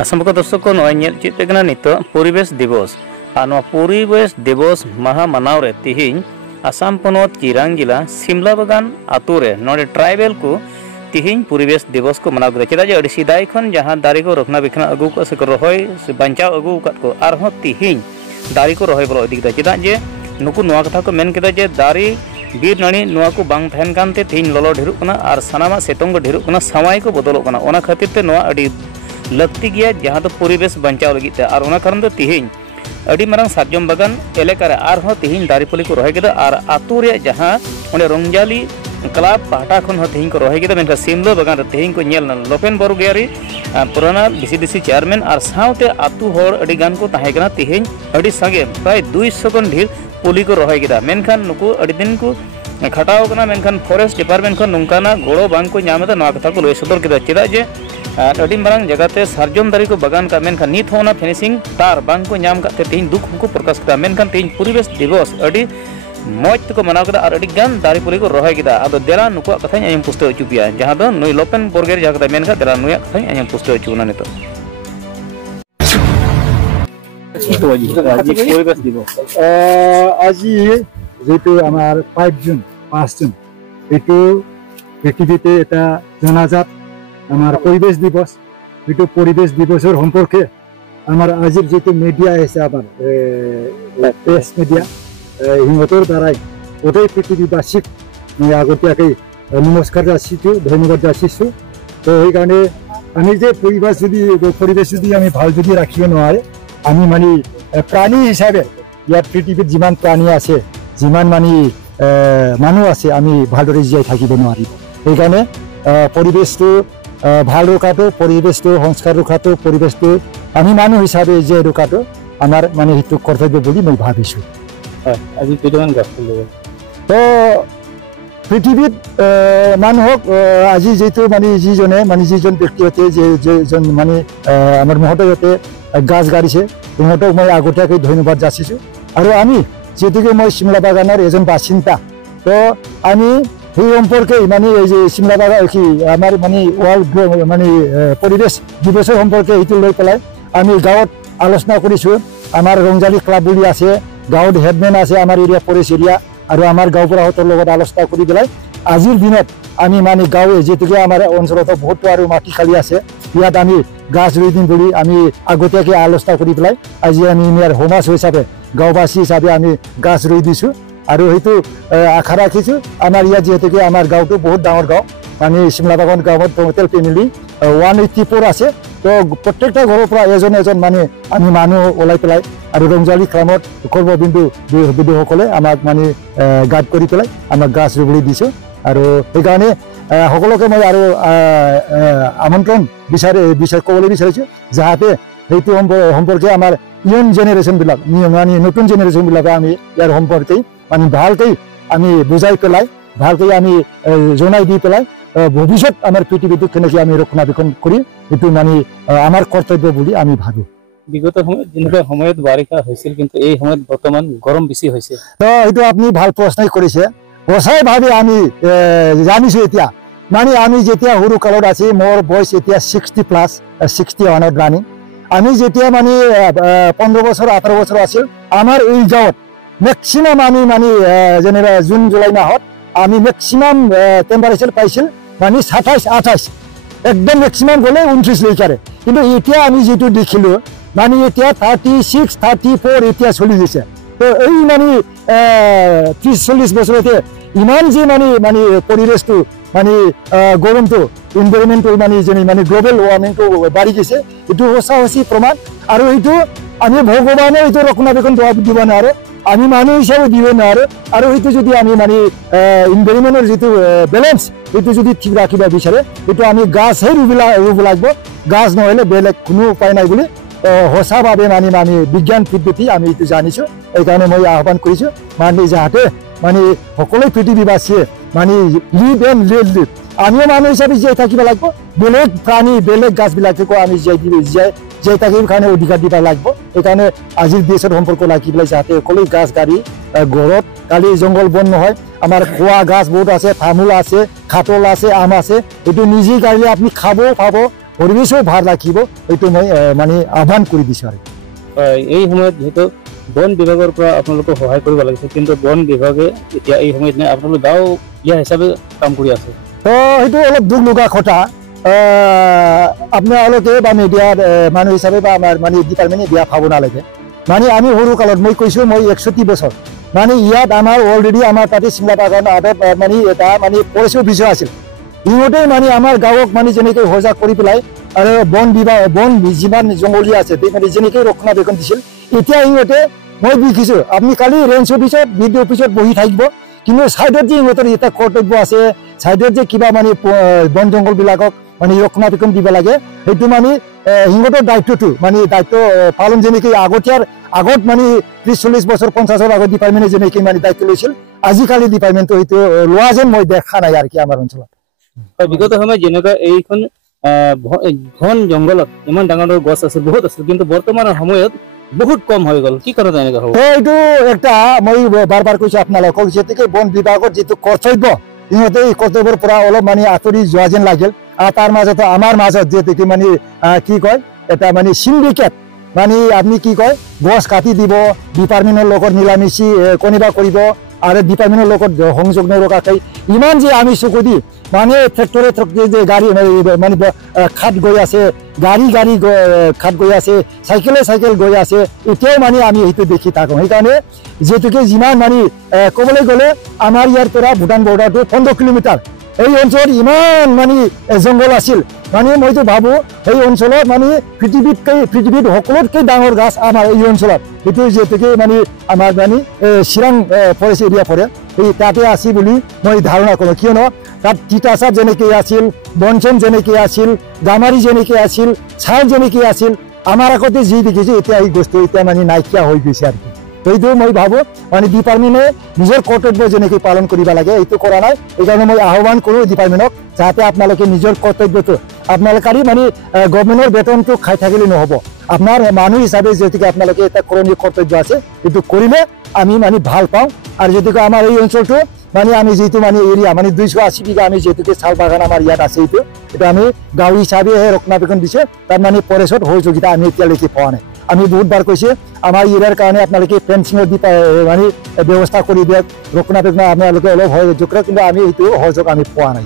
असमको दर्शक को नोय नेल चित पेगना नितो परिवेश दिवस आनो परिवेश दिवस महा मनाव रे तिहिं आसाम पनोत चिरांग जिला सिमला बागान आतुरे नोडे ट्राइबल को तिहिं परिवेश दिवस को मनाव चेदा जे अडी सिदाय खन जहां दारी को रखना बिखना अगु को से रहोय से बांचाव अगु कत को आरहो तिहिं दारी को रहोय बरो इदिक चेदा जे नुकु नोआ कथा को मेन केदा जे दारी बीर नानी नोआ को बांग तहन कानते तिहिं लोलो ढेरुक कना आर सनामा सेतोंग ढेरुक कना समय को बदलो कना ओना खातिर ते नोआ अडी लगती गया जहाँ तो परिवेश बचाव लगे और उना कारण तो तिहिं अड़ी मारंग सार्जम बागान एलेका आरहों तिहिं दारीपली को रहे केदा और आतु रे जहाँ उन्हें रंगजाली क्लब पाटा खन तिहिं को रहे केदा मेनका सिमला बागान तिहिं को नेल लोपेन बरुगियारी पुराना डीसीडीसी चेयरमैन और साउते आतु होर अड़ी गान को ताहे कना तिहिं अड़ी संगे प्राय 200 खन ढेर पुली को रहे केदा मेनखान नुकु अड़ी दिन को खटाव कना मेनखान फॉरेस्ट डिपार्टमेंट खन नुंकाना गोड़ो बांग को ᱧᱟᱢ ᱮᱫᱟ ᱱᱚᱣᱟ ᱠᱟᱛᱷᱟ ᱠᱚ ᱞᱟᱹᱭ ᱥᱚᱫᱚᱨ ᱠᱮᱫᱟ ᱪᱮᱫᱟᱜ ᱡᱮ अड़ी मारंग जगहते सार्जम दारी को बगान का मेनखान नित होना फिनिशिंग तार बांग को ᱧᱟᱢ ᱠᱟᱛᱮ तिहिं दुख को प्रकाश किया मेनखान तिहिं परिवेश दिवस अड़ी मौज को मनाव किया और अड़ी गान दारी पुली को रहे किया आदो देला नुकुआ कथाኝ आयम पुस्तक अचु पिया जहां दो नुई लोपेन बर्गेर जहां कथा मेनखा देला नुया कथाኝ आयम पुस्तक अचुना नितो परिवेश दिवस আজি যেটো আমার 5 জুন 5 জুন এটো পৃথিবীতে এটা জনাজাত আমার পরিবেশ দিবস এটো পরিবেশ দিবসের সম্পর্কে আমার আজির যেটো মিডিয়া আছে আবার প্রেস মিডিয়া হিমতর দ্বারাই ওটাই পৃথিবীবাসীক মই আগতীয়াকৈ নমস্কার যাচিছো ধন্যবাদ যাচিছো তো এই কারণে আমি যে পরিবেশ যদি আমি ভাল যদি রাখিব নোৱাৰে আমি মানে প্ৰাণী হিসাবে ইয়াত পৃথিবীত যিমান প্ৰাণী আছে যিমান মানে মানুহ আছে আমি ভালদৰে জীয়াই থাকিব নোৱাৰিব সেইকাৰণে পৰিবেশটো ভাল ৰখাটো পৰিবেশটো সংস্কাৰ ৰখাটো পৰিবেশটো আমি মানুহ হিচাপে জীয়াই ৰখাটো আমাৰ মানে সেইটো কৰ্তব্য বুলি মই ভাবিছো আজি কেইটামান গাছ লগাই তো পৃথিবীত মানুহক আজি যেটো মানে যিজন ব্যক্তিগতে যেজন মানে আমাৰ মহোদয়তে গাছ গাড়িছে সিহঁতক মই আগতীয়াকৈ ধন্যবাদ যাচিছো আৰু আমি যেটিকে মই সিমলা বাগানৰ এজন বাসিন্দা তো আমি এই সম্পর্কে মানে এই যে সিমলা বাগান কি আমার মানে ওয়ার্ল্ড মানে পরিবেশ দিবসের সম্পর্কে এইটো লৈ পেলাই আমি গাঁৱত আলোচনা কৰিছো আমাৰ ৰংজালি ক্লাব বুলি আছে গাঁৱত হেডমেন আছে আমাৰ এৰিয়া ফৰেষ্ট এৰিয়া আৰু আমাৰ গাঁওবুঢ়াহঁতৰ লগত আলোচনা কৰি পেলাই আজিৰ দিনত আমি মানে গাঁৱে যেটিকে আমাৰ অঞ্চলত বহুত আৰু মাটি খালি আছে ইয়াত আমি গাছ ৰুই দিম বুলি আমি আগতীয়াকৈ আলোচনা কৰি পেলাই আজি আমি ইয়াৰ সমাজ হিচাপে গাঁওবাসী হিচাপে আমি গাছ ৰুই দিছো আৰু হেতু আশা ৰাখিছো আমাৰ ইয়াত যেহেতুকে আমাৰ গাঁওটো বহুত ডাঙৰ গাঁও মানে সিমলা বাগান গাঁৱত টোটেল ফেমিলি 184 আছে তো প্ৰত্যেকটা ঘৰৰ পৰা এজন মানে আমি মানুহ ওলাই পেলাই আৰু ৰংজালি ক্লাবত কৰ্মবিন্দু বিদুসকলে আমাক মানে গাইড কৰি পেলাই আমাক গাছ ৰুবলৈ দিছে আৰু সেইকাৰণে সকলোকে মই আৰু আমন্ত্ৰণ ক'বলৈ বিচাৰিছো যাতে সেইটো সম্পৰ্কে আমাৰ ইয়ং জেনেৰেশ্যন বিলাক মানে নতুন জেনেৰেশ্যন বিলাকে আমি ইয়াৰ সম্পৰ্কে মানে ভালকৈ আমি বুজাই পেলাই ভালকৈ আমি জনাই দি পেলাই ভৱিষ্যত আমাৰ পৃথিৱীটো কেনেকৈ আমি ৰক্ষণাবেক্ষণ কৰি এইটো মানে আমাৰ কৰ্তব্য বুলি আমি ভাবো বিগত যেনেকুৱা সময়ত বাৰিষা হৈছিল কিন্তু এই সময়ত বৰ্তমান গৰম বেছি হৈছে তো এইটো আপুনি ভাল প্ৰশ্নই কৰিছে সঁচাই ভাবে আমি জানিছো এতিয়া মানে আমি যেতিয়া সৰু কালত আছি মোৰ বয়স এতিয়া 60+ 61 ৰানিং আমি যেতিয়া মানে 15 বছৰ 18 বছৰ আছিল আমাৰ এই গাঁৱত মেক্সিমাম আমি মানে যেনেবা জুন জুলাই মাহত আমি মেক্সিমাম টেম্পারেচার পাইছিল মানে 27-28 একদম মেক্সিমাম গলে 29 লৈকে কিন্তু এতিয়া আমি যেটো দেখিলো মানে এতিয়া 36-34 এতিয়া চলি গৈছে তো এই মানে 30-40 বছৰতে ইমান যে মানে পৰিবেশটো মানে গৰমটো এনভাইৰনমেন্টটো মানে গ্লোবাল ওয়াৰ্মিংটো বাঢ়ি গৈছে এটো সঁচা প্ৰমাণ আৰু এইটো আমি ভগৱানে এইটো ৰক্ষণাবেক্ষণ দিব নোৱাৰে আমি মানুহ হিচাপে দিব নোৱাৰো আৰু এইটো যদি আমি মানে এনভাইৰনমেন্টৰ যেটো ব্যালেন্স এইটো যদি ঠিক ৰাখিব বিচাৰে এইটো আমি গাছহে ৰুব লাগিব গাছ নহলে বেলেগ কোনো উপায় নাই বুলি সঁচাভাৱে মানে বিজ্ঞান পদ্ধতি আমি এইটো জানিছো এই কাৰণে মই আহ্বান কৰিছো মানে যাতে মানে সকলো পৃথিৱীবাসীয়ে মানে লিভ এণ্ড লেট লিভ আমিও মানুহ হিচাপে জীয়াই থাকিব লাগিব বেলেগ প্ৰাণী বেলেগ গাছবিলাককো আমি জীয়াই থাকিব কাৰণে অধিকাৰ দিব লাগিব এইকাৰণে আজিৰ দেশৰ সম্পৰ্ক লাগি পেলাই যাতে সকলো গাছ গাড়ী ঘৰত কালি জংগল বন নহয় আমাৰ খোৱা গাছ বহুত আছে তামোল আছে খাতল আছে আম আছে এইটো নিজে গাড়িলে আপুনি খাব পাব পৰিৱেশো ভাল ৰাখিব এইটো মই মানে আহ্বান কৰি দিছোঁ আৰু এই সময়ত যেহেতু বন বিভাগৰ পৰা আপোনালোকক সহায় কৰিব লাগিছে কিন্তু বন বিভাগে এতিয়া এই সময়ত আপোনালোক গাঁৱলীয়া হিচাপে কাম কৰি আছে তো সেইটো অলপ দুখ লগা কথা আপোনালোকে বা মিডিয়াৰ মানুহ হিচাপে বা আমাৰ মানে ডিপাৰ্টমেণ্টে বেয়া পাব নালাগে মানে আমি সৰু কালত মই কৈছোঁ মই 61 বছৰ মানে ইয়াত আমাৰ অলৰেডি আমাৰ তাতে চিমলা বাগান আদত মানে এটা মানে ফৰেষ্ট অফিচাৰ আছিল ইহঁতে মানে আমাৰ গাঁৱক মানে যেনেকৈ সজাগ কৰি পেলাই আৰু বন বিভাগ বন যিমান জংঘলীয়া আছে মানে যেনেকৈ ৰক্ষণাবেক্ষণ দিছিল এতিয়া ইহঁতে মই দেখিছোঁ আপুনি কালি ৰেঞ্জ অফিচত বিডিঅ অফিচত বহি থাকিব কিন্তু ছাইডত যে ইহঁতৰ এটা কৰ্তব্য আছে ছাইডত যে কিবা মানে বন জংঘলবিলাকক মানে ৰক্ষণাবেক্ষণ দিব লাগে সেইটো মানে সিহঁতৰ দায়িত্বটো মানে দায়িত্ব পালন যেনেকৈ আগত মানে 30-40 বছৰ 50 আগত ডিপাৰ্টমেণ্টে যেনেকৈ মানে দায়িত্ব লৈছিল আজিকালি ডিপাৰ্টমেণ্টটো সেইটো লোৱা যেন মই দেখা নাই আৰু কি আমাৰ অঞ্চলত বিগত সময়ত যেনেকুৱা এইখন ঘন জংঘলত ইমান ডাঙৰ গছ আছিল বহুত আছিল কিন্তু বৰ্তমানৰ সময়ত বহুত কম হৈ গ'ল কি কাৰণে এনেকুৱা হ'ব এইটো একটা মই বাৰ কৈছোঁ আপোনালোকক যেতিয়াকৈ বন বিভাগৰ যিটো কৰ্তব্য ইহঁতে এই কৰ্তব্যৰ পৰা অলপ মানে আঁতৰি যোৱা যেন লাগিল আৰু তাৰ মাজতে আমাৰ মাজত যেতিয়াকৈ মানে কি কয় এটা মানে সিন্ডিকেট মানে আপুনি কি কয় গছ কাটি দিব ডিপাৰ্টমেণ্টৰ লগত মিলামিচি কোনোবা কৰিব আৰু ডিপাৰ্টমেণ্টৰ লগত সংযোগ নৰখাকৈ ইমান যে আমি চকু দি মানে ট্ৰেক্টৰে যে গাড়ী মানে খাট গৈ আছে গাড়ী খাট গৈ আছে চাইকেল গৈ আছে এতিয়াও মানে আমি সেইটো দেখি থাকোঁ সেইকাৰণে যিহেতুকে যিমান মানে ক'বলৈ গ'লে আমাৰ ইয়াৰ পৰা ভূটান বৰ্ডাৰটো 15 কিলোমিটাৰ এই অঞ্চলত ইমান মানে জংঘল আছিল মানে মইতো ভাবোঁ এই অঞ্চলত মানে পৃথিৱীত সকলোতকৈ ডাঙৰ গাছ আমাৰ এই অঞ্চলত সেইটো যিহেতুকে মানে আমাৰ মানে চিৰাং ফৰেষ্ট এৰিয়া পৰে এই তাতে আছে বুলি মই ধাৰণা কৰোঁ কিয়নো তাত তিতাচাপ যেনেকৈ আছিল বনচন যেনেকৈ আছিল গামাৰি যেনেকৈ আছিল ছাল যেনেকৈ আছিল আমাৰ আগতে যি দেখিছোঁ এতিয়া এই বস্তু এতিয়া মানে নাইকিয়া হৈ গৈছে আৰু কি সেইটো মই ভাবোঁ মানে ডিপাৰ্টমেণ্টে নিজৰ কৰ্তব্য যেনেকৈ পালন কৰিব লাগে এইটো কৰা নাই এইকাৰণে মই আহ্বান কৰোঁ ডিপাৰ্টমেণ্টক যাতে আপোনালোকে নিজৰ কৰ্তব্যটো আপোনালোকে মানে গভৰ্ণমেণ্টৰ বেতনটো খাই থাকিলে নহ'ব আপোনাৰ মানুহ হিচাপে যিহেতুকে আপোনালোকে এটা কৰণীয় কৰ্তব্য আছে এইটো কৰিলে আমি মানে ভাল পাওঁ আৰু যিহেতুকে আমাৰ এই অঞ্চলটো মানে আমি যিটো মানে এৰিয়া মানে 280 বিঘা আমি যিহেতুকে চাল বাগান আমাৰ ইয়াত আছে এইটো আমি গাঁও হিচাপেহে ৰক্ষণাবেক্ষণ দিছে তাত মানে ফৰেষ্টত সহযোগিতা আমি এতিয়ালৈকে পোৱা নাই আমি বহুতবাৰ কৈছোঁ আমাৰ এৰিয়াৰ কাৰণে আপোনালোকে ফেঞ্চিঙৰ দি মানে ব্যৱস্থা কৰি দিয়ক ৰক্ষণাবেক্ষণ আপোনালোকে অলপ সহযোগ কৰক কিন্তু আমি এইটো সহযোগ আমি পোৱা নাই